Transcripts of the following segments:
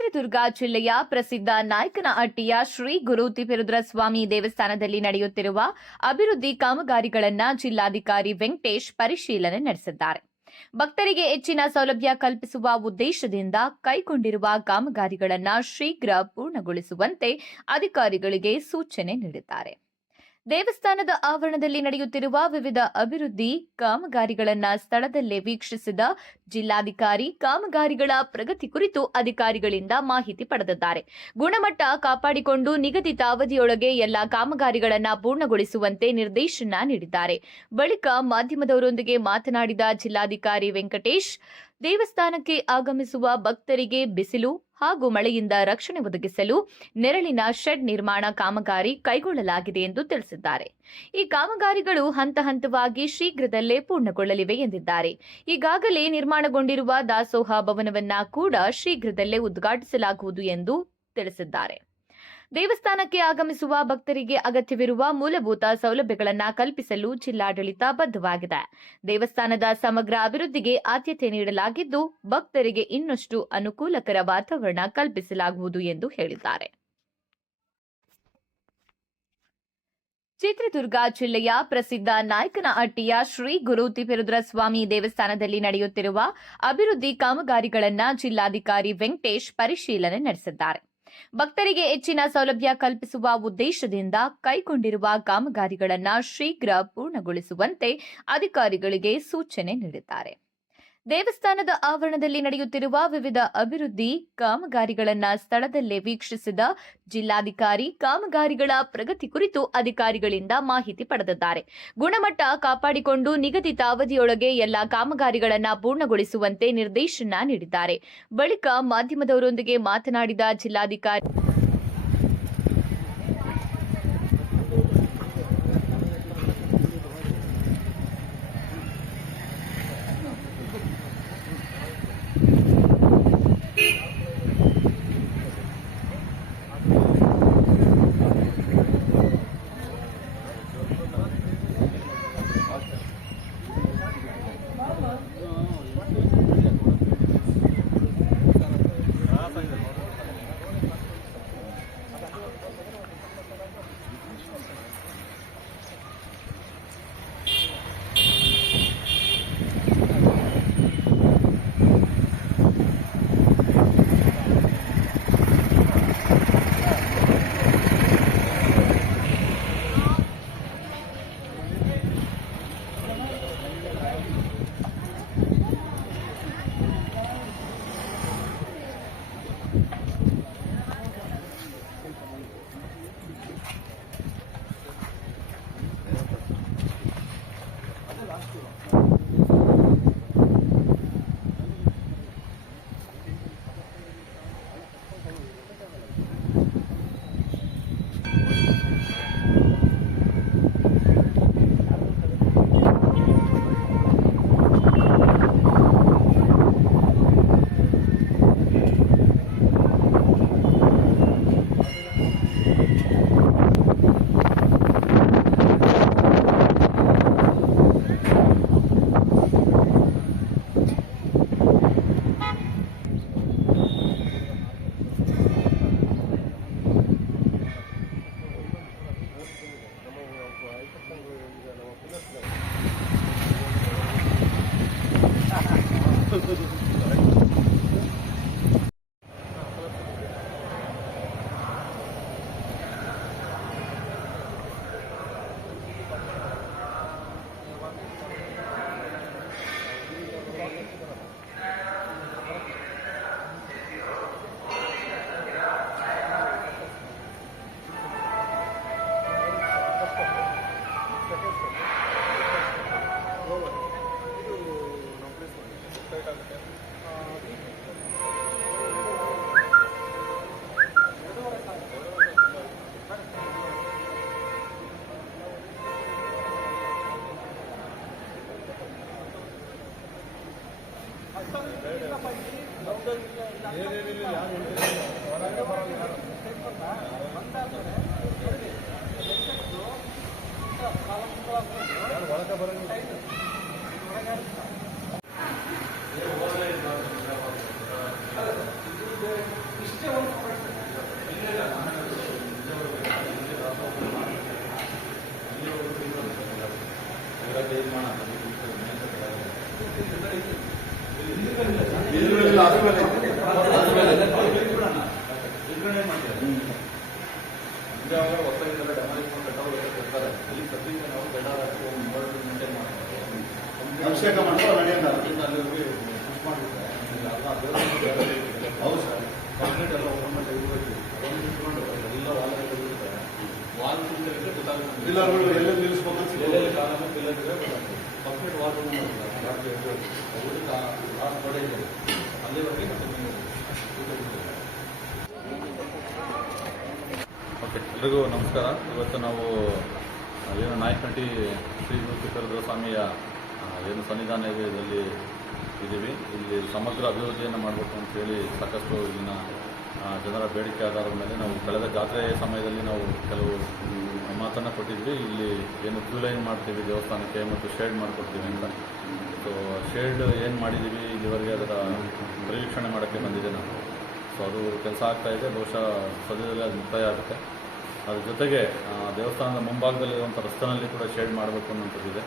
ಚಿತ್ರದುರ್ಗ ಜಿಲ್ಲೆಯ ಪ್ರಸಿದ್ಧ ನಾಯಕನಹಟ್ಟಿಯ ಶ್ರೀ ಗುರು ತಿಪ್ಪೇರುದ್ರಸ್ವಾಮಿ ದೇವಸ್ಥಾನದಲ್ಲಿ ನಡೆಯುತ್ತಿರುವ ಅಭಿವೃದ್ಧಿ ಕಾಮಗಾರಿಗಳನ್ನು ಜಿಲ್ಲಾಧಿಕಾರಿ ವೆಂಕಟೇಶ್ ಪರಿಶೀಲನೆ ನಡೆಸಿದ್ದಾರೆ. ಭಕ್ತರಿಗೆ ಹೆಚ್ಚಿನ ಸೌಲಭ್ಯ ಕಲ್ಪಿಸುವ ಉದ್ದೇಶದಿಂದ ಕೈಗೊಂಡಿರುವ ಕಾಮಗಾರಿಗಳನ್ನು ಶೀಘ್ರ ಪೂರ್ಣಗೊಳಿಸುವಂತೆ ಅಧಿಕಾರಿಗಳಿಗೆ ಸೂಚನೆ ನೀಡಿದ್ದಾರೆ. ದೇವಸ್ಥಾನದ ಆವರಣದಲ್ಲಿ ನಡೆಯುತ್ತಿರುವ ವಿವಿಧ ಅಭಿವೃದ್ಧಿ ಕಾಮಗಾರಿಗಳನ್ನು ಸ್ಥಳದಲ್ಲೇ ವೀಕ್ಷಿಸಿದ ಜಿಲ್ಲಾಧಿಕಾರಿ ಕಾಮಗಾರಿಗಳ ಪ್ರಗತಿ ಕುರಿತು ಅಧಿಕಾರಿಗಳಿಂದ ಮಾಹಿತಿ ಪಡೆದಿದ್ದಾರೆ. ಗುಣಮಟ್ಟ ಕಾಪಾಡಿಕೊಂಡು ನಿಗದಿತ ಅವಧಿಯೊಳಗೆ ಎಲ್ಲ ಕಾಮಗಾರಿಗಳನ್ನು ಪೂರ್ಣಗೊಳಿಸುವಂತೆ ನಿರ್ದೇಶನ ನೀಡಿದ್ದಾರೆ. ಬಳಿಕ ಮಾಧ್ಯಮದವರೊಂದಿಗೆ ಮಾತನಾಡಿದ ಜಿಲ್ಲಾಧಿಕಾರಿ ವೆಂಕಟೇಶ್, ದೇವಸ್ಥಾನಕ್ಕೆ ಆಗಮಿಸುವ ಭಕ್ತರಿಗೆ ಬಿಸಿಲು ಹಾಗೂ ಮಳೆಯಿಂದ ರಕ್ಷಣೆ ಒದಗಿಸಲು ನೆರಳಿನ ಶೆಡ್ ನಿರ್ಮಾಣ ಕಾಮಗಾರಿ ಕೈಗೊಳ್ಳಲಾಗಿದೆ ಎಂದು ತಿಳಿಸಿದ್ದಾರೆ. ಈ ಕಾಮಗಾರಿಗಳು ಹಂತ ಹಂತವಾಗಿ ಶೀಘ್ರದಲ್ಲೇ ಪೂರ್ಣಗೊಳ್ಳಲಿವೆ ಎಂದಿದ್ದಾರೆ. ಈಗಾಗಲೇ ನಿರ್ಮಾಣಗೊಂಡಿರುವ ದಾಸೋಹ ಭವನವನ್ನ ಕೂಡ ಶೀಘ್ರದಲ್ಲೇ ಉದ್ಘಾಟಿಸಲಾಗುವುದು ಎಂದು ತಿಳಿಸಿದ್ದಾರೆ. ದೇವಸ್ಥಾನಕ್ಕೆ ಆಗಮಿಸುವ ಭಕ್ತರಿಗೆ ಅಗತ್ಯವಿರುವ ಮೂಲಭೂತ ಸೌಲಭ್ಯಗಳನ್ನು ಕಲ್ಪಿಸಲು ಜಿಲ್ಲಾಡಳಿತ ಬದ್ಧವಾಗಿದೆ. ದೇವಸ್ಥಾನದ ಸಮಗ್ರ ಅಭಿವೃದ್ಧಿಗೆ ಆದ್ಯತೆ ನೀಡಲಾಗಿದ್ದು, ಭಕ್ತರಿಗೆ ಇನ್ನಷ್ಟು ಅನುಕೂಲಕರ ವಾತಾವರಣ ಕಲ್ಪಿಸಲಾಗುವುದು ಎಂದು ಹೇಳಿದ್ದಾರೆ. ಚಿತ್ರದುರ್ಗ ಜಿಲ್ಲೆಯ ಪ್ರಸಿದ್ಧ ನಾಯಕನಹಟ್ಟಿಯ ಶ್ರೀ ಗುರು ತಿಪ್ಪೇರುದ್ರಸ್ವಾಮಿ ದೇವಸ್ಥಾನದಲ್ಲಿ ನಡೆಯುತ್ತಿರುವ ಅಭಿವೃದ್ಧಿ ಕಾಮಗಾರಿಗಳನ್ನು ಜಿಲ್ಲಾಧಿಕಾರಿ ವೆಂಕಟೇಶ್ ಪರಿಶೀಲನೆ ನಡೆಸಿದ್ದಾರೆ. ಭಕ್ತರಿಗೆ ಹೆಚ್ಚಿನ ಸೌಲಭ್ಯ ಕಲ್ಪಿಸುವ ಉದ್ದೇಶದಿಂದ ಕೈಗೊಂಡಿರುವ ಕಾಮಗಾರಿಗಳನ್ನು ಶೀಘ್ರ ಪೂರ್ಣಗೊಳಿಸುವಂತೆ ಅಧಿಕಾರಿಗಳಿಗೆ ಸೂಚನೆ ನೀಡಿದ್ದಾರೆ. ದೇವಸ್ಥಾನದ ಆವರಣದಲ್ಲಿ ನಡೆಯುತ್ತಿರುವ ವಿವಿಧ ಅಭಿವೃದ್ಧಿ ಕಾಮಗಾರಿಗಳನ್ನು ಸ್ಥಳದಲ್ಲೇ ವೀಕ್ಷಿಸಿದ ಜಿಲ್ಲಾಧಿಕಾರಿ ಕಾಮಗಾರಿಗಳ ಪ್ರಗತಿ ಕುರಿತು ಅಧಿಕಾರಿಗಳಿಂದ ಮಾಹಿತಿ ಪಡೆದಿದ್ದಾರೆ. ಗುಣಮಟ್ಟ ಕಾಪಾಡಿಕೊಂಡು ನಿಗದಿತ ಅವಧಿಯೊಳಗೆ ಎಲ್ಲ ಕಾಮಗಾರಿಗಳನ್ನು ಪೂರ್ಣಗೊಳಿಸುವಂತೆ ನಿರ್ದೇಶನ ನೀಡಿದ್ದಾರೆ. ಬಳಿಕ ಮಾಧ್ಯಮದವರೊಂದಿಗೆ ಮಾತನಾಡಿದ ಜಿಲ್ಲಾಧಿಕಾರಿ ಪಿಲ್ಲರ್ಗಳು ಎಲ್ಲೆಲ್ಲಿ ನಿಲ್ಲಿಸ್ಬೇಕು ಎಲ್ಲೆಲ್ಲಿ ಕಾಲನ್ನು ಪಿಲ್ಲರ್ ಇದೆ ಕಂಪ್ಲೀಟ್ ವಾಲ್ರೂಮ್ ಲಾಸ್ಟ್ ಗೋಡೆ ಇದೆ ಅಲ್ಲಿವರೆಗೆ ಓಕೆ. ಎಲ್ರಿಗೂ ನಮಸ್ಕಾರ. ಇವತ್ತು ನಾವು ಏನು ನಾಯಕನಹಟ್ಟಿ ಶ್ರೀ ಗುರುತಿಪೇರುದ್ರ ಸ್ವಾಮಿಯ ಏನು ಸನ್ನಿಧಾನ ಇದೆ ಇದರಲ್ಲಿ ಇದ್ದೀವಿ. ಇಲ್ಲಿ ಸಮಗ್ರ ಅಭಿವೃದ್ಧಿಯನ್ನು ಮಾಡಬೇಕು ಅಂತೇಳಿ ಸಾಕಷ್ಟು ಇಲ್ಲಿನ ಜನರ ಬೇಡಿಕೆ ಆಧಾರದ ಮೇಲೆ ನಾವು ಕಳೆದ ಜಾತ್ರೆ ಸಮಯದಲ್ಲಿ ನಾವು ಕೆಲವು ಮಾತನ್ನು ಕೊಟ್ಟಿದ್ವಿ. ಇಲ್ಲಿ ಏನು ಕ್ಯೂ ಲೈನ್ ಮಾಡ್ತೀವಿ ದೇವಸ್ಥಾನಕ್ಕೆ ಮತ್ತು ಶೇಡ್ ಮಾಡಿಕೊಡ್ತೀವಿ ಅಂತ. ಸೊ ಶೇಡ್ ಏನು ಮಾಡಿದ್ದೀವಿ ಇಲ್ಲಿವರೆಗೆ ಅದರ ಪರಿವೀಕ್ಷಣೆ ಮಾಡೋಕ್ಕೆ ಬಂದಿದೆ ನಾನು. ಸೊ ಅದು ಕೆಲಸ ಆಗ್ತಾಯಿದೆ. ಬಹುಶಃ ಸದ್ಯದಲ್ಲೇ ಅದು ಮುಕ್ತಾಯ ಆಗುತ್ತೆ. ಅದ್ರ ಜೊತೆಗೆ ದೇವಸ್ಥಾನದ ಮುಂಭಾಗದಲ್ಲಿರುವಂಥ ರಸ್ತೆಯಲ್ಲಿ ಕೂಡ ಶೇಡ್ ಮಾಡಬೇಕು ಅನ್ನೋಂಥದ್ದಿದೆ.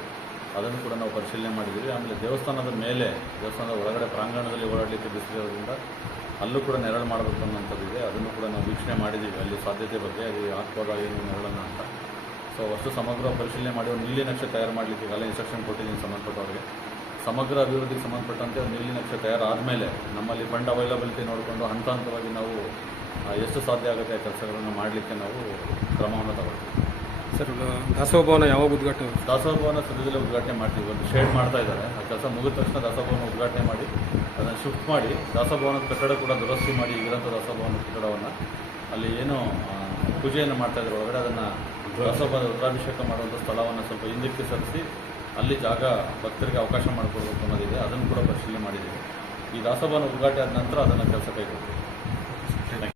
ಅದನ್ನು ಕೂಡ ನಾವು ಪರಿಶೀಲನೆ ಮಾಡಿದ್ದೀವಿ. ಆಮೇಲೆ ದೇವಸ್ಥಾನದ ಮೇಲೆ ದೇವಸ್ಥಾನದ ಒಳಗಡೆ ಪ್ರಾಂಗಣದಲ್ಲಿ ಓಡಾಡಲಿಕ್ಕೆ ಬಿಸಿಲಿರೋದ್ರಿಂದ ಅಲ್ಲೂ ಕೂಡ ನೆರಳು ಮಾಡಬೇಕು ಅನ್ನೋಂಥದ್ದಿದೆ. ಅದನ್ನು ಕೂಡ ನಾವು ವೀಕ್ಷಣೆ ಮಾಡಿದ್ದೀವಿ. ಅಲ್ಲಿ ಸಾಧ್ಯತೆ ಬಗ್ಗೆ ಅದು ಹಾಕ್ಬೋದಾ ಏನು ನೆರಳನ್ನು ಅಂತ. ಸೊ ಅಷ್ಟು ಸಮಗ್ರ ಪರಿಶೀಲನೆ ಮಾಡಿ ಒಂದು ನೀಲಿ ನಕ್ಷೆ ತಯಾರು ಮಾಡಲಿಕ್ಕೆ ಈಗಲೇ ಇನ್ಸ್ಟ್ರಕ್ಷನ್ ಕೊಟ್ಟಿದ್ದೀನಿ ಸಂಬಂಧಪಟ್ಟವರಿಗೆ. ಸಮಗ್ರ ಅಭಿವೃದ್ಧಿಗೆ ಸಂಬಂಧಪಟ್ಟಂತೆ ಒಂದು ನೀಲಿ ನಕ್ಷೆ ತಯಾರಾದ ಮೇಲೆ ನಮ್ಮಲ್ಲಿ ಫಂಡ್ ಅವೈಲಬಿಲಿಟಿ ನೋಡಿಕೊಂಡು ಹಂತ ಹಂತವಾಗಿ ನಾವು ಎಷ್ಟು ಸಾಧ್ಯ ಆಗುತ್ತೆ ಆ ಕೆಲಸಗಳನ್ನು ಮಾಡಲಿಕ್ಕೆ ನಾವು ಕ್ರಮವನ್ನು ತಗೊಳ್ತೀವಿ. ಸರ್, ದಾಸೋಹಭವನ ಯಾವಾಗ ಉದ್ಘಾಟನೆ? ದಾಸೋಹಭವನ ಸದ್ಯದಲ್ಲೇ ಉದ್ಘಾಟನೆ ಮಾಡ್ತೀವಿ. ಒಂದು ಶೇಡ್ ಮಾಡ್ತಾ ಇದ್ದಾರೆ. ಆ ಕೆಲಸ ಮುಗಿದ ತಕ್ಷಣ ದಾಸೋಹಭವನ ಉದ್ಘಾಟನೆ ಮಾಡಿ ಅದನ್ನು ಶಿಫ್ಟ್ ಮಾಡಿ ದಾಸೋಹಭವನದ ಕಟ್ಟಡ ಕೂಡ ದುರಸ್ತಿ ಮಾಡಿ ಈಗಿರೋಂಥ ದಾಸೋಹಭವನದ ಕಟ್ಟಡವನ್ನು ಅಲ್ಲಿ ಏನು ಪೂಜೆಯನ್ನು ಮಾಡ್ತಾಯಿದ್ರು ಒಳಗಡೆ ಅದನ್ನು ದಾಸೋಹಭವನ ರುದ್ರಾಭಿಷೇಕ ಮಾಡುವಂಥ ಸ್ಥಳವನ್ನು ಸ್ವಲ್ಪ ಹಿಂದಕ್ಕೆ ಸರಿಸಿ ಅಲ್ಲಿ ಜಾಗ ಭಕ್ತರಿಗೆ ಅವಕಾಶ ಮಾಡಿಕೊಡ್ಬೇಕು ಅನ್ನೋದಿದೆ. ಅದನ್ನು ಕೂಡ ಪರಿಶೀಲನೆ ಮಾಡಿದ್ದೀವಿ. ಈ ದಾಸೋಹಭವನ ಉದ್ಘಾಟನೆ ಆದ ನಂತರ ಅದನ್ನು ಕೆಲಸ ಕೈಗೊಳ್ತೀವಿ.